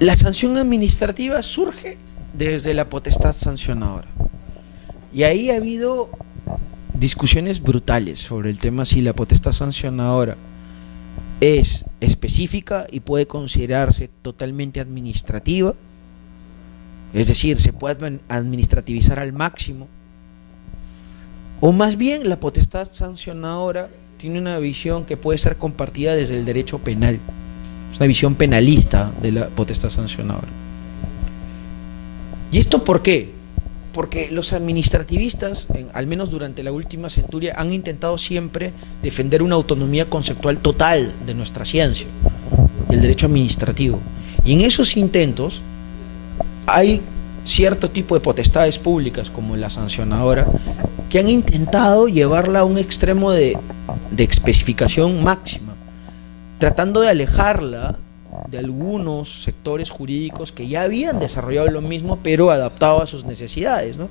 La sanción administrativa surge desde la potestad sancionadora. Y ahí ha habido discusiones brutales sobre el tema si la potestad sancionadora es específica y puede considerarse totalmente administrativa, es decir, se puede administrativizar al máximo, o más bien la potestad sancionadora tiene una visión que puede ser compartida desde el derecho penal. Es una visión penalista de la potestad sancionadora. ¿Y esto por qué? Porque los administrativistas, al menos durante la última centuria, han intentado siempre defender una autonomía conceptual total de nuestra ciencia, del derecho administrativo. Y en esos intentos hay cierto tipo de potestades públicas, como la sancionadora, que han intentado llevarla a un extremo de especificación máxima, tratando de alejarla de algunos sectores jurídicos que ya habían desarrollado lo mismo, pero adaptado a sus necesidades, ¿no?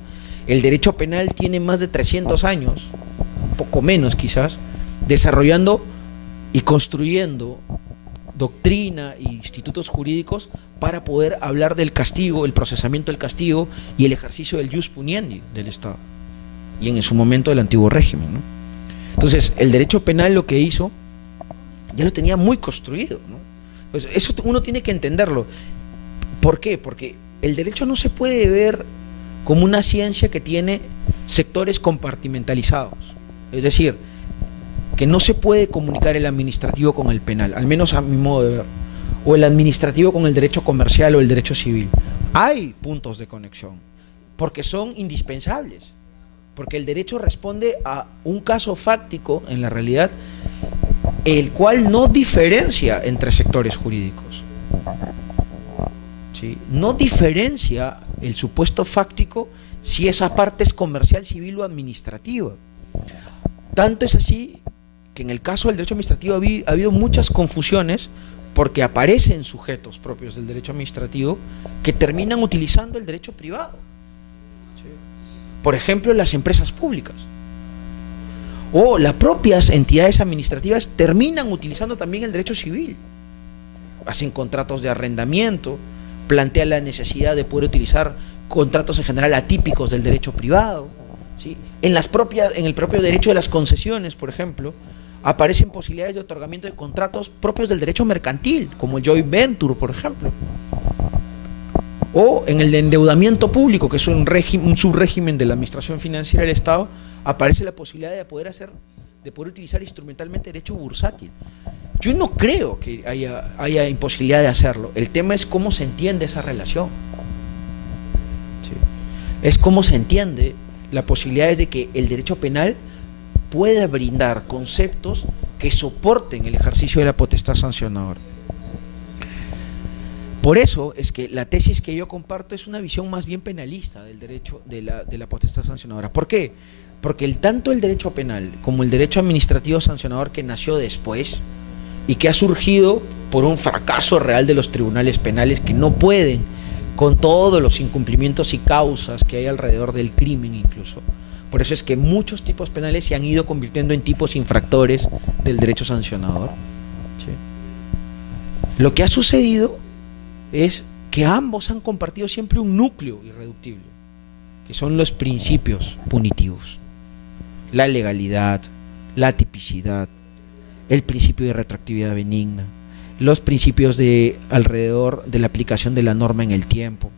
El derecho penal tiene más de 300 años, un poco menos quizás, desarrollando y construyendo doctrina e institutos jurídicos para poder hablar del castigo, el procesamiento del castigo y el ejercicio del ius puniendi del Estado, y en su momento del antiguo régimen, ¿no? Entonces, el derecho penal lo que hizo, ya lo tenía muy construido, ¿no? Pues eso uno tiene que entenderlo. ¿Por qué? Porque el derecho no se puede ver como una ciencia que tiene sectores compartimentalizados. Es decir, que no se puede comunicar el administrativo con el penal, al menos a mi modo de ver, o el administrativo con el derecho comercial o el derecho civil. Hay puntos de conexión, porque son indispensables, porque el derecho responde a un caso fáctico en la realidad, el cual no diferencia entre sectores jurídicos, ¿sí? No diferencia el supuesto fáctico si esa parte es comercial, civil o administrativa. Tanto es así que en el caso del derecho administrativo ha habido muchas confusiones, porque aparecen sujetos propios del derecho administrativo que terminan utilizando el derecho privado, ¿sí? Por ejemplo, las empresas públicas. O las propias entidades administrativas terminan utilizando también el derecho civil. Hacen contratos de arrendamiento, plantean la necesidad de poder utilizar contratos en general atípicos del derecho privado, ¿sí? En el propio derecho de las concesiones, por ejemplo, aparecen posibilidades de otorgamiento de contratos propios del derecho mercantil, como el joint venture, por ejemplo. O en el de endeudamiento público, que es un subrégimen de la administración financiera del Estado, aparece la posibilidad de poder utilizar instrumentalmente derecho bursátil. Yo no creo que haya imposibilidad de hacerlo. El tema es cómo se entiende esa relación, ¿sí? Es cómo se entiende la posibilidad de que el derecho penal pueda brindar conceptos que soporten el ejercicio de la potestad sancionadora. Por eso es que la tesis que yo comparto es una visión más bien penalista del derecho de la potestad sancionadora. ¿Por qué? Porque tanto el derecho penal como el derecho administrativo sancionador, que nació después y que ha surgido por un fracaso real de los tribunales penales, que no pueden con todos los incumplimientos y causas que hay alrededor del crimen incluso. Por eso es que muchos tipos penales se han ido convirtiendo en tipos infractores del derecho sancionador, ¿sí? Lo que ha sucedido es que ambos han compartido siempre un núcleo irreductible, que son los principios punitivos: la legalidad, la tipicidad, el principio de retroactividad benigna, los principios alrededor de la aplicación de la norma en el tiempo,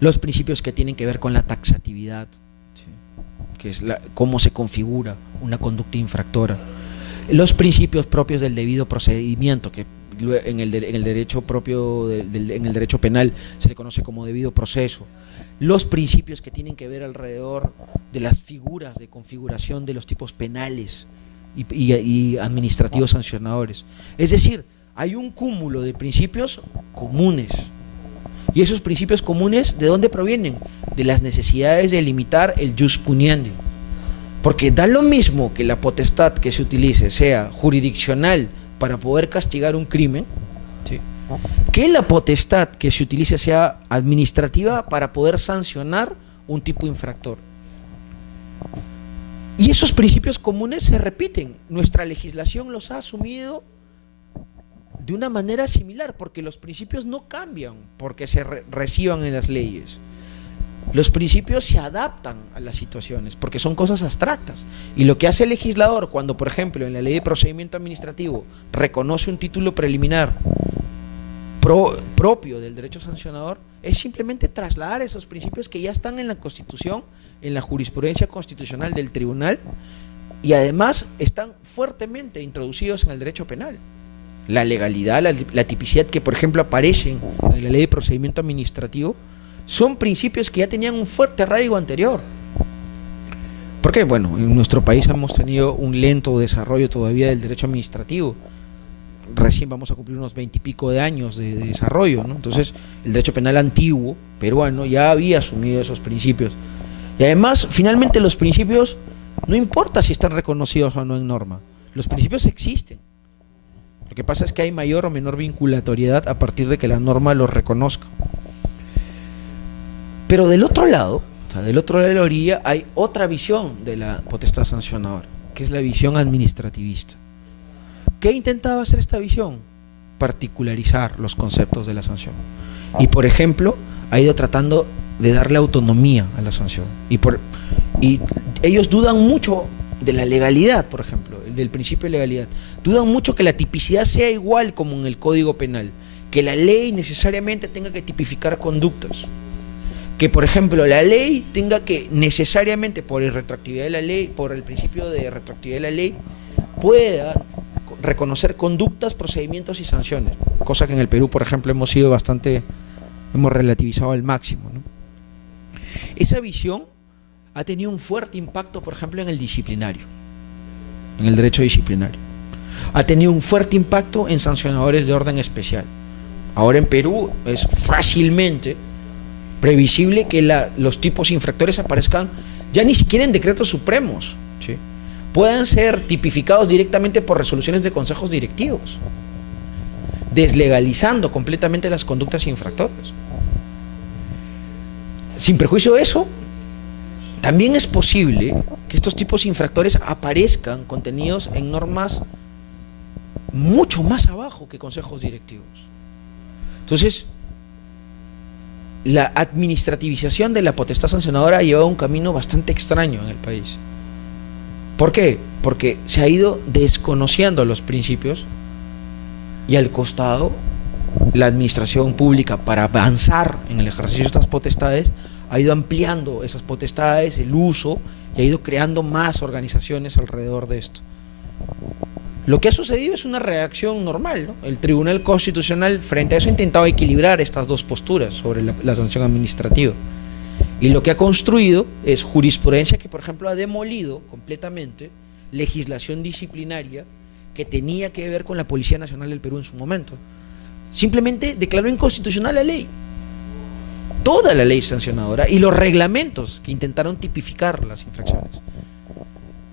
los principios que tienen que ver con la taxatividad, ¿sí? Que es cómo se configura una conducta infractora, los principios propios del debido procedimiento, que en el derecho propio, en el derecho penal se le conoce como debido proceso, los principios que tienen que ver alrededor de las figuras de configuración de los tipos penales y administrativos sancionadores. Es decir, hay un cúmulo de principios comunes. ¿Y esos principios comunes de dónde provienen? De las necesidades de limitar el ius puniendi. Porque da lo mismo que la potestad que se utilice sea jurisdiccional para poder castigar un crimen, ¿sí?, que la potestad que se utilice sea administrativa para poder sancionar un tipo infractor. Y esos principios comunes se repiten. Nuestra legislación los ha asumido de una manera similar, porque los principios no cambian porque se reciban en las leyes. Los principios se adaptan a las situaciones porque son cosas abstractas. Y lo que hace el legislador cuando, por ejemplo, en la ley de procedimiento administrativo reconoce un título preliminar propio del derecho sancionador, es simplemente trasladar esos principios que ya están en la Constitución, en la jurisprudencia constitucional del tribunal, y además están fuertemente introducidos en el derecho penal. La legalidad, la tipicidad que, por ejemplo, aparecen en la ley de procedimiento administrativo, son principios que ya tenían un fuerte arraigo anterior. Porque, bueno, en nuestro país hemos tenido un lento desarrollo todavía del derecho administrativo. Recién vamos a cumplir unos 20 y pico de años de desarrollo, ¿no? Entonces, el derecho penal antiguo, peruano, ya había asumido esos principios. Y además, finalmente, los principios, no importa si están reconocidos o no en norma, los principios existen. Lo que pasa es que hay mayor o menor vinculatoriedad a partir de que la norma los reconozca. Pero del otro lado, o sea, del otro lado de la orilla, hay otra visión de la potestad sancionadora, que es la visión administrativista. ¿Qué intentaba hacer esta visión? Particularizar los conceptos de la sanción. Y, por ejemplo, ha ido tratando de darle autonomía a la sanción. Y ellos dudan mucho de la legalidad, por ejemplo, del principio de legalidad. Dudan mucho que la tipicidad sea igual como en el Código Penal, que la ley necesariamente tenga que tipificar conductas. Que, por ejemplo, la ley tenga que necesariamente, por el retroactividad de la ley, por el principio de retroactividad de la ley, pueda reconocer conductas, procedimientos y sanciones, cosa que en el Perú, por ejemplo, hemos relativizado al máximo, ¿no? Esa visión ha tenido un fuerte impacto, por ejemplo, en el disciplinario, en el derecho disciplinario. Ha tenido un fuerte impacto en sancionadores de orden especial. Ahora en Perú es fácilmente previsible que los tipos infractores aparezcan ya ni siquiera en decretos supremos, ¿sí? Puedan ser tipificados directamente por resoluciones de consejos directivos, deslegalizando completamente las conductas infractoras. Sin perjuicio de eso, también es posible que estos tipos infractores aparezcan contenidos en normas mucho más abajo que consejos directivos. Entonces, la administrativización de la potestad sancionadora ha llevado un camino bastante extraño en el país. ¿Por qué? Porque se ha ido desconociendo los principios y al costado la administración pública, para avanzar en el ejercicio de estas potestades, ha ido ampliando esas potestades, el uso, y ha ido creando más organizaciones alrededor de esto. Lo que ha sucedido es una reacción normal, ¿no? El Tribunal Constitucional frente a eso ha intentado equilibrar estas dos posturas sobre la sanción administrativa. Y lo que ha construido es jurisprudencia que, por ejemplo, ha demolido completamente legislación disciplinaria que tenía que ver con la Policía Nacional del Perú en su momento. Simplemente declaró inconstitucional la ley, toda la ley sancionadora y los reglamentos que intentaron tipificar las infracciones.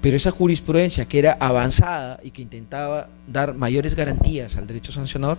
Pero esa jurisprudencia que era avanzada y que intentaba dar mayores garantías al derecho sancionador